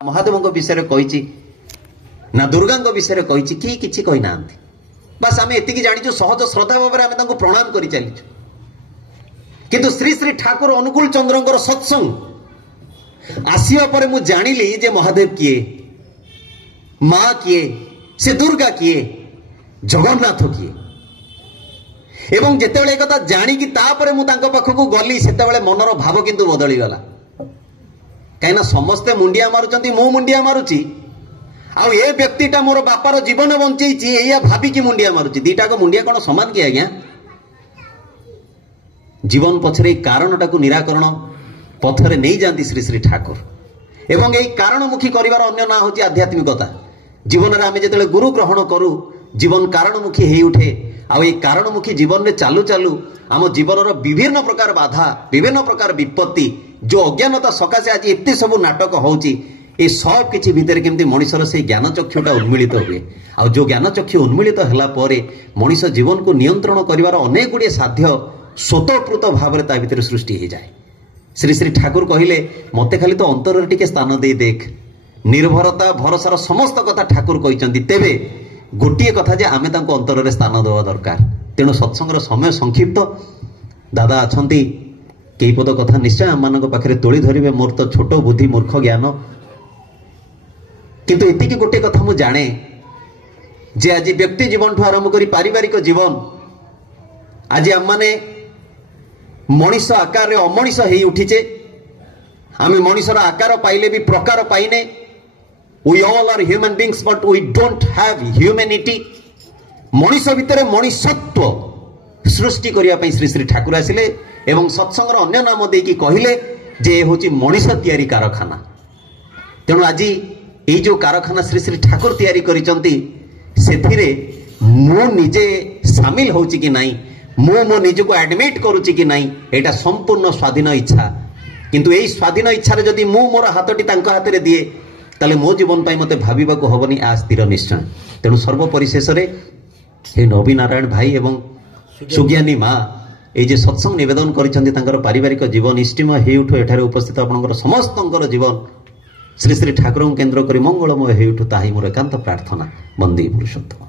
महादेव विषय कही ना दुर्गा विषय कही कि कही ना बस आम एति जाचु सहज श्रद्धा भाव में प्रणाम कर चलीचु किंतु श्री श्री ठाकुर अनुकूल चंद्र सत्संग आसिया पर मु जानिली जे महादेव किए माँ किए से दुर्गा किए जगन्नाथ किए एवं जितेबाला एक कथा जाणिकी तापर मु तांको पाखकु गली सेतेबाला मनर भाव किंतु बदली गला कहीं समस्ते मुंडिया मारुचंती मु मुंडिया मारुची आउ ए व्यक्तिटा मोर बापार जीवन बंचेची एया भाबिकी मुंडिया मारुची दीटा मुंडिया कौन समान कि आज्ञा जीवन पछरे कारणटा को निराकरण पथरे नहीं जाती श्री श्री ठाकुर एवं यही कारणमुखी करिवार अन्य ना होची आध्यात्मिकता जीवन में आम जो गुरु ग्रहण करूँ जीवन कारणमुखी हो उठे आउ ये कारणमुखी जीवन में चालू चालू आम जीवन विभिन्न प्रकार बाधा विभिन्न प्रकार विपत्ति जो अज्ञानता सकाशे आज एत सब नाटक होची ये सब किसी भितर केमती मनीषर से ज्ञान चक्षुटा उन्मिलित हुए आउ जो ज्ञान चक्षु उन्मिलित होला परे मनीष जीवन को नियंत्रण करिवार अनेक गुड़िए साध्य स्वतःप्रुत भाव में ता भितर सृष्टि हो जाए। श्री श्री ठाकुर कहले मते खाली तो अंतर टिके स्थान दे देख निर्भरता भरोसार समस्त कथा ठाकुर कहते तेबे गोटे कथा जे आमे तांको अंतर रे स्थान देवा दरकार तेणु सत्संगर समय संक्षिप्त दादा अछंती कई पद कथा निश्चय आम मान पाखे तोली धरिबे मोर तो छोट बुद्धि मूर्ख ज्ञान किंतु एतिकी गोटे कथा मु जाने जे आज व्यक्ति जीवन ठू आरंभ करी पारिवारिक जीवन आज आम माने मनीष आकार अमनीष हो उठीचे आम मनीषर आकार पाइले भी प्रकार पाइने we all are human beings but we don't have humanity मनीष भितर मनीषत्व सृष्टि करने श्री श्री ठाकुर आसिले एवं सत्संगर अन्य नाम देकी कहले जे होची मनीष तैयारी कारखाना तेणु आज ये जो कारखाना श्री श्री ठाकुर तैयारी करिसंती सेथिरे मु निजे सामिल होची कि नहीं मो निज को एडमिट करुची कि नहीं एटा संपूर्ण स्वाधीन इच्छा किंतु यही स्वाधीन इच्छा जदि मु मोर हाथटी तांको हाथ रे दिए ताले मो जीवन पाई मते भाबिबाको हबनी आ स्थिर निश्चय तेणु सर्वपरिशेष रे हे नवी नारायण भाई एवं सुज्ञानी माँ ये सत्संग निवेदन कर पारिवारिक जीवन इष्टिमय हो उठू एठारे उपस्थित आपनकर समस्तंकर जीवन श्री श्री ठाकुर केन्द्र करी मंगलमय हो उठू ताही मोर एकांत प्रार्थना। वंदे पुरुषोत्तम।